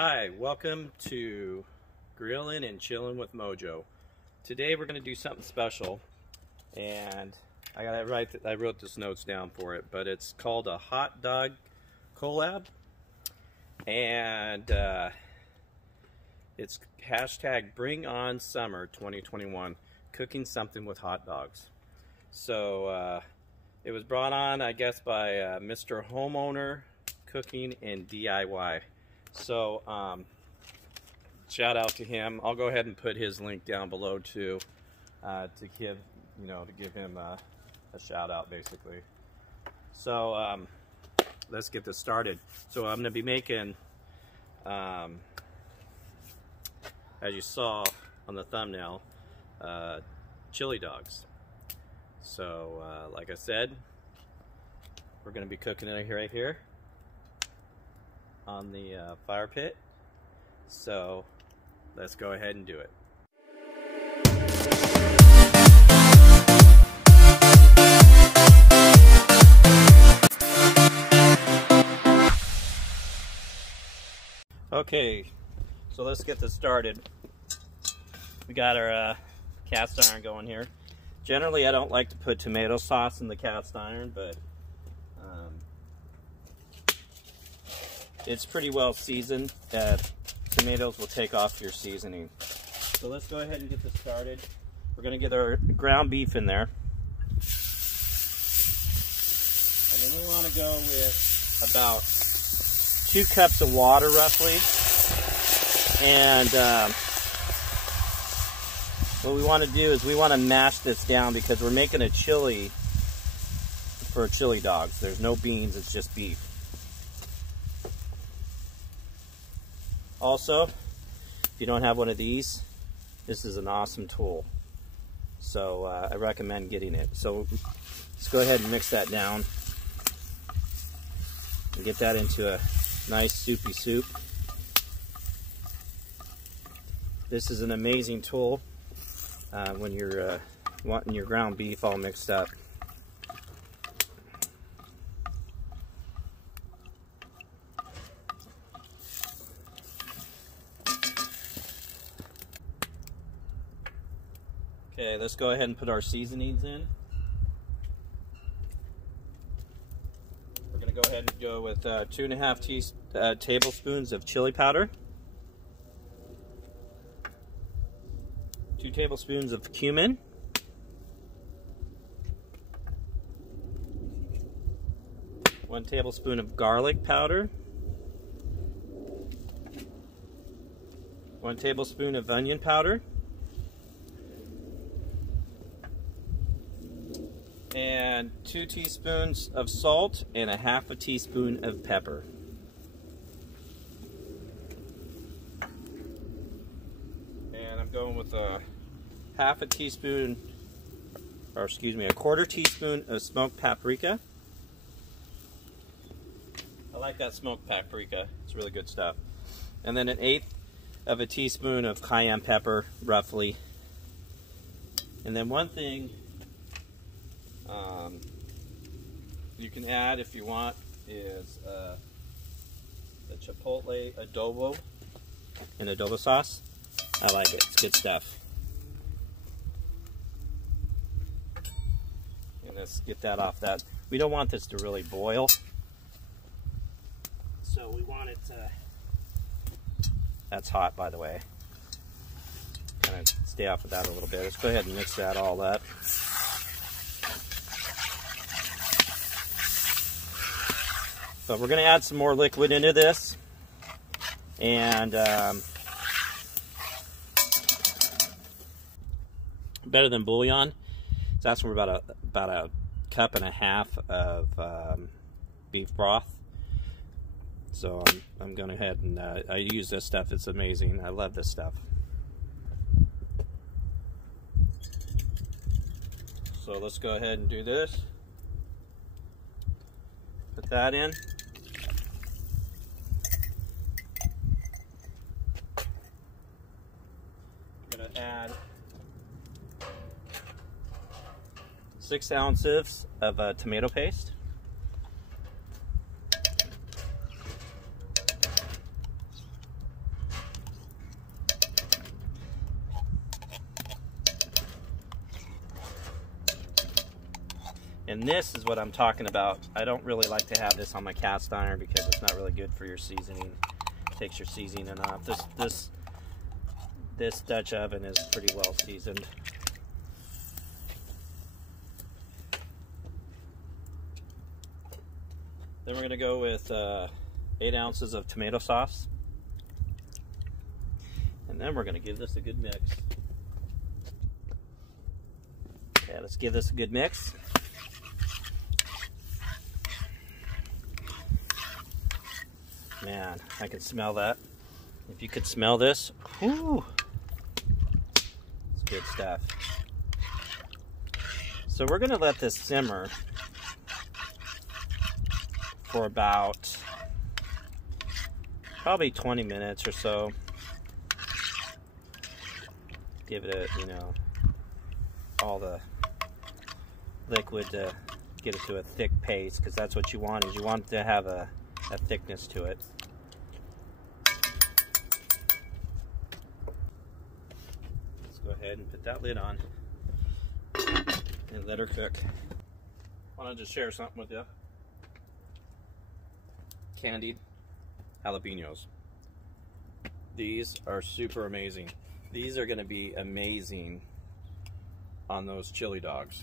Hi, welcome to Grillin' and Chillin' with Mojo. Today we're going to do something special, and I wrote this notes down for it, but it's called a hot dog collab, and it's hashtag Bring On Summer 2021, cooking something with hot dogs. So it was brought on, I guess, by Mr. Homeowner Cooking and DIY. So shout out to him. I'll go ahead and put his link down below too, to give him a shout out basically. So let's get this started. So I'm going to be making, as you saw on the thumbnail, chili dogs. So like I said, we're going to be cooking it right here on the fire pit. So let's go ahead and do it. Okay, so let's get this started. We got our cast iron going here. Generally I don't like to put tomato sauce in the cast iron, but it's pretty well seasoned. Tomatoes will take off your seasoning. So let's go ahead and get this started. We're going to get our ground beef in there. And then we want to go with about 2 cups of water roughly. And what we want to do is we want to mash this down because we're making a chili for chili dogs. There's no beans, it's just beef. Also, if you don't have one of these, this is an awesome tool. So I recommend getting it. So let's go ahead and mix that down and get that into a nice soupy soup. This is an amazing tool when you're wanting your ground beef all mixed up. Okay, let's go ahead and put our seasonings in. We're going to go ahead and go with 2.5 tablespoons of chili powder, 2 tablespoons of cumin, 1 tablespoon of garlic powder, 1 tablespoon of onion powder, and 2 teaspoons of salt and 1/2 teaspoon of pepper. And I'm going with a 1/4 teaspoon, or excuse me, 1/4 teaspoon of smoked paprika. I like that smoked paprika, it's really good stuff. And then 1/8 teaspoon of cayenne pepper, roughly. And then one thing you can add if you want is the chipotle adobo and adobo sauce. I like it, it's good stuff. And let's get that off that. We don't want this to really boil, so we want it to, that's hot by the way, kind of stay off of that a little bit. Let's go ahead and mix that all up. But we're going to add some more liquid into this, and better than bouillon. So that's about a 1.5 cups of beef broth. So I'm going ahead and I use this stuff. It's amazing. I love this stuff. So let's go ahead and do this. Put that in. I'm going to add 6 ounces of tomato paste. And this is what I'm talking about. I don't really like to have this on my cast iron because it's not really good for your seasoning. It takes your seasoning off. This Dutch oven is pretty well seasoned. Then we're going to go with 8 ounces of tomato sauce. And then we're going to give this a good mix. Okay, let's give this a good mix. Man, I can smell that. If you could smell this, whoo, it's good stuff. So we're going to let this simmer for about probably 20 minutes or so. Give it a, you know, all the liquid to get it to a thick paste, because that's what you want, is you want it to have a thickness to it. Let's go ahead and put that lid on and let her cook. I want to just share something with you. Candied jalapenos. These are super amazing. These are going to be amazing on those chili dogs.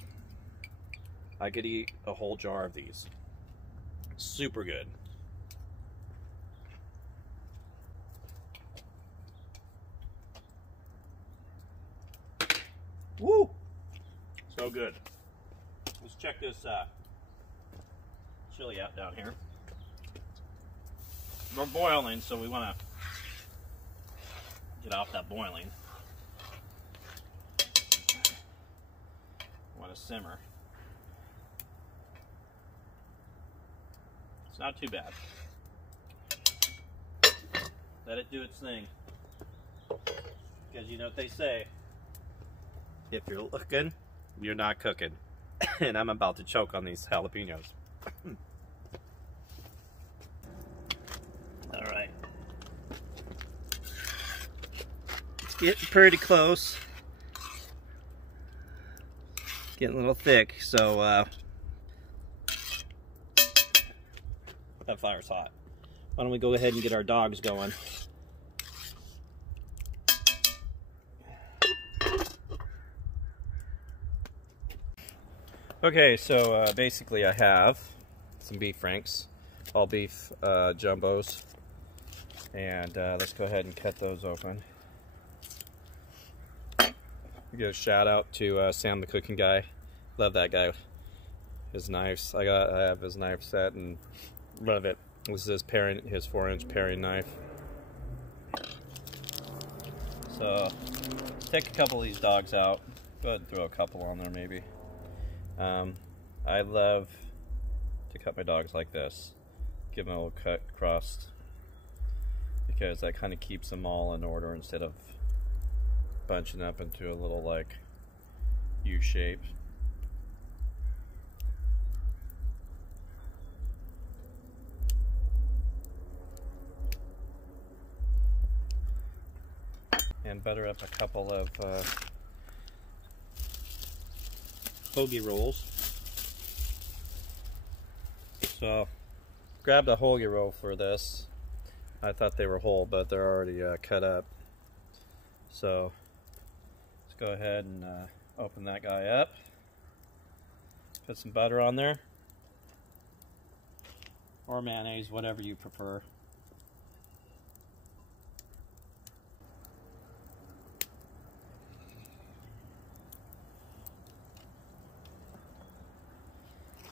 I could eat a whole jar of these. Super good. Woo! So good. Let's check this chili out down here. We're boiling, so we want to get off that boiling. We want to simmer. It's not too bad. Let it do its thing. Because you know what they say, if you're looking, you're not cooking. And I'm about to choke on these jalapenos. Alright. It's getting pretty close. Getting a little thick, so that fire's hot. Why don't we go ahead and get our dogs going? Okay, so basically I have some beef franks, all beef jumbos, and let's go ahead and cut those open. Give a shout out to Sam the cooking guy. Love that guy. His knives, I have his knife set, and one of it was his 4-inch paring knife. So take a couple of these dogs out. Go ahead and throw a couple on there maybe. I love to cut my dogs like this. Give them a little cut crust, because that kind of keeps them all in order instead of bunching up into a little like U shape. And butter up a couple of hoagie rolls. So grabbed a hoagie roll for this. I thought they were whole, but they're already cut up. So let's go ahead and open that guy up. Put some butter on there, or mayonnaise, whatever you prefer.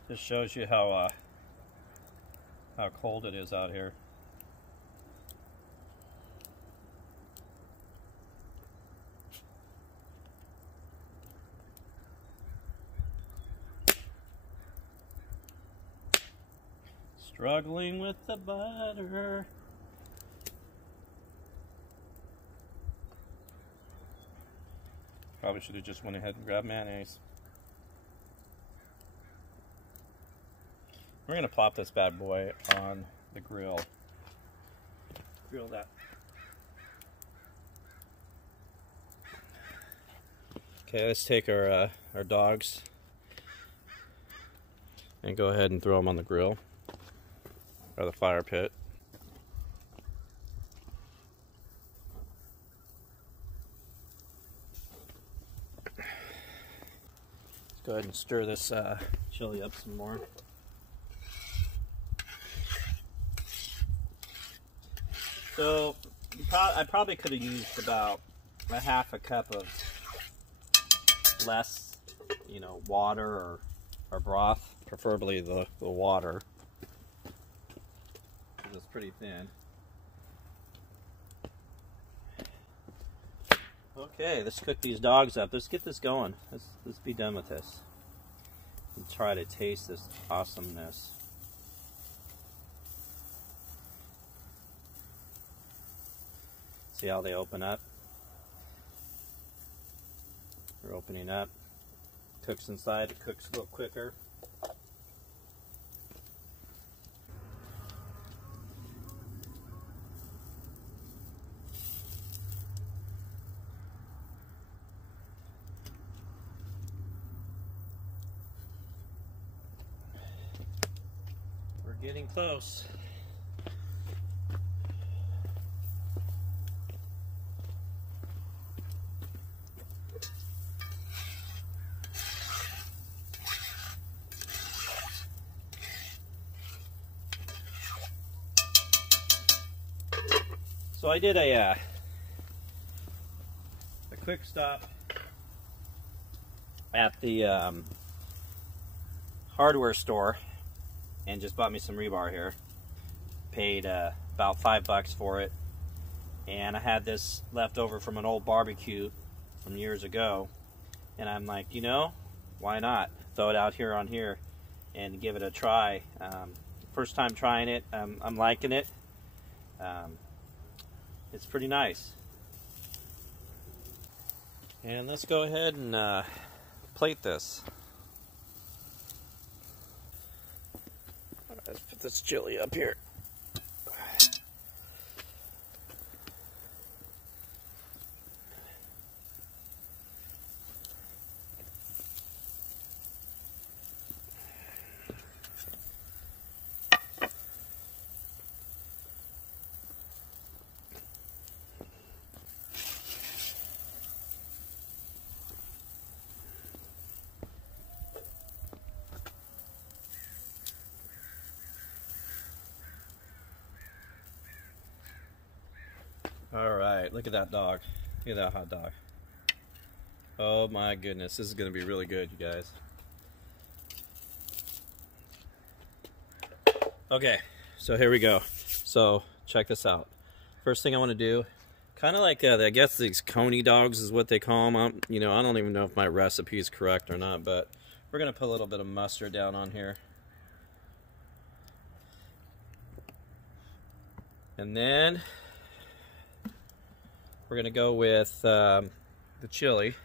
Just shows you how cold it is out here. Struggling with the butter. Probably should have just went ahead and grabbed mayonnaise. We're going to plop this bad boy on the grill. Grill that. Okay, let's take our dogs. and go ahead and throw them on the grill or the fire pit. Let's go ahead and stir this chili up some more. So I probably could have used about a half a cup of less, you know, water or broth, preferably the water, because it's pretty thin. Okay, let's cook these dogs up. Let's get this going. Let's be done with this and try to taste this awesomeness. See how they open up? They're opening up. Cooks inside, it cooks a little quicker. We're getting close. So I did a quick stop at the hardware store and just bought me some rebar here. Paid about $5 for it, and I had this left over from an old barbecue from years ago, and I'm like, you know, why not throw it out here on here and give it a try. First time trying it. I'm liking it. It's pretty nice. And let's go ahead and plate this. Let's put this chili up here. Alright, look at that dog. Look at that hot dog. Oh my goodness, this is going to be really good, you guys. Okay, so here we go. So, check this out. First thing I want to do, kind of like, I guess these coney dogs is what they call them. You know, I don't even know if my recipe is correct or not, but we're going to put a little bit of mustard down on here. And then we're going to go with the chili.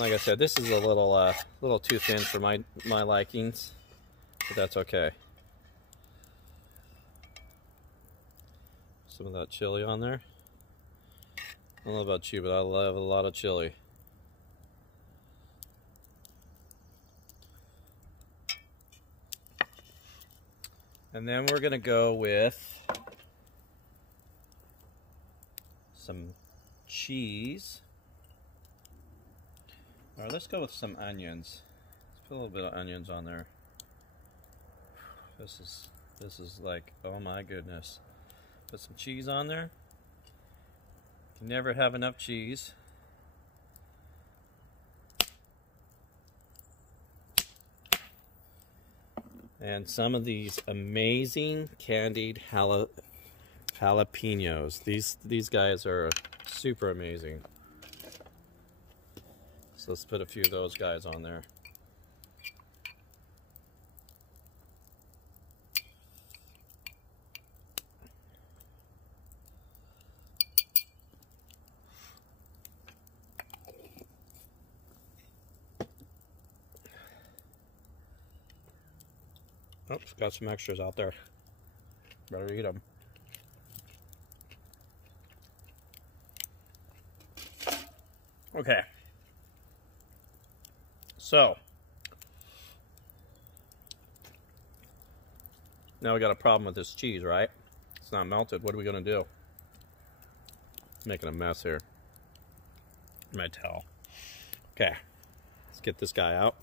Like I said, this is a little too thin for my likings, but that's okay. Some of that chili on there. I don't know about you, but I love a lot of chili. And then we're going to go with some cheese. All right, let's go with some onions. Let's put a little bit of onions on there. This is like, oh my goodness. Put some cheese on there. You never have enough cheese. And some of these amazing candied jalapenos. These guys are super amazing. So let's put a few of those guys on there. Oops, got some extras out there. Better eat them. Okay. So, Now we got a problem with this cheese, right? It's not melted. What are we gonna do? Making a mess here. My towel. Okay, let's get this guy out.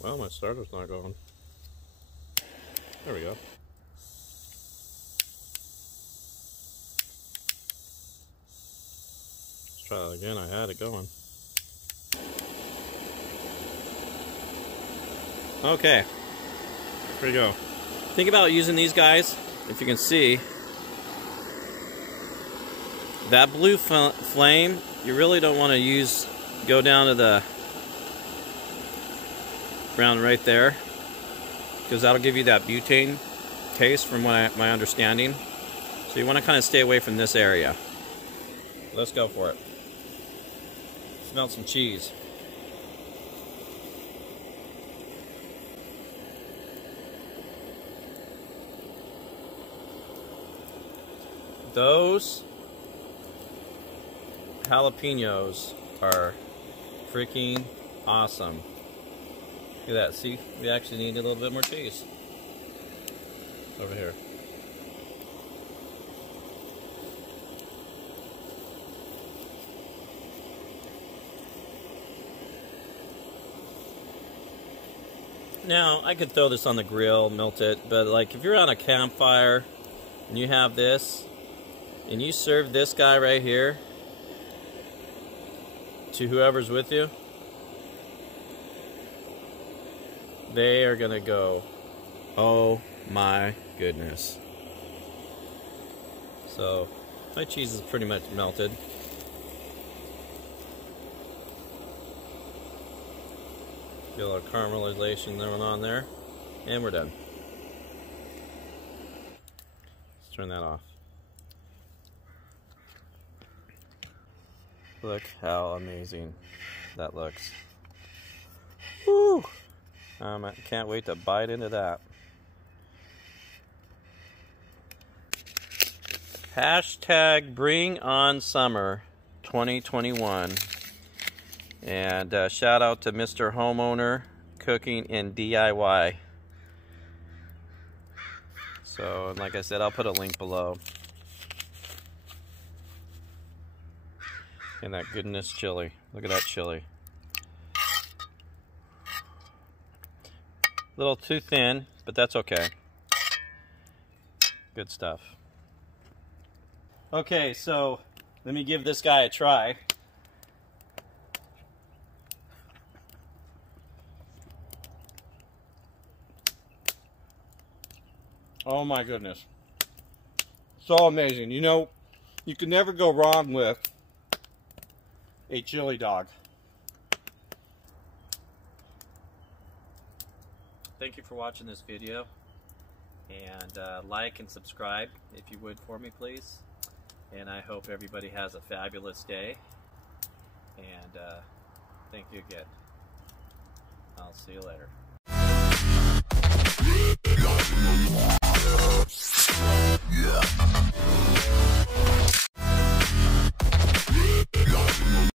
Well, my starter's not going. There we go. Let's try that again. I had it going. Okay. Here we go. Think about using these guys. If you can see, that blue flame, you really don't want to go down to the brown right there, because that'll give you that butane taste from my understanding. So you want to kind of stay away from this area. Let's go for it. Smell some cheese. Those jalapenos are freaking awesome. Look at that, see? We actually need a little bit more cheese. Over here. Now, I could throw this on the grill, melt it, but like if you're on a campfire and you have this, and you serve this guy right here to whoever's with you, they are gonna go, oh my goodness. So my cheese is pretty much melted. Get a little caramelization going on there, and we're done. Let's turn that off. Look how amazing that looks. Woo! I can't wait to bite into that. Hashtag bring on summer 2021. And shout out to Mr. Homeowner Cooking in DIY. So, and like I said, I'll put a link below. And that goodness chili. Look at that chili. A little too thin, but that's okay. Good stuff. Okay, so let me give this guy a try. Oh my goodness. So amazing. You know, you can never go wrong with a chili dog. Thank you for watching this video, and like and subscribe if you would for me, please. And I hope everybody has a fabulous day, and thank you again. I'll see you later. Yeah.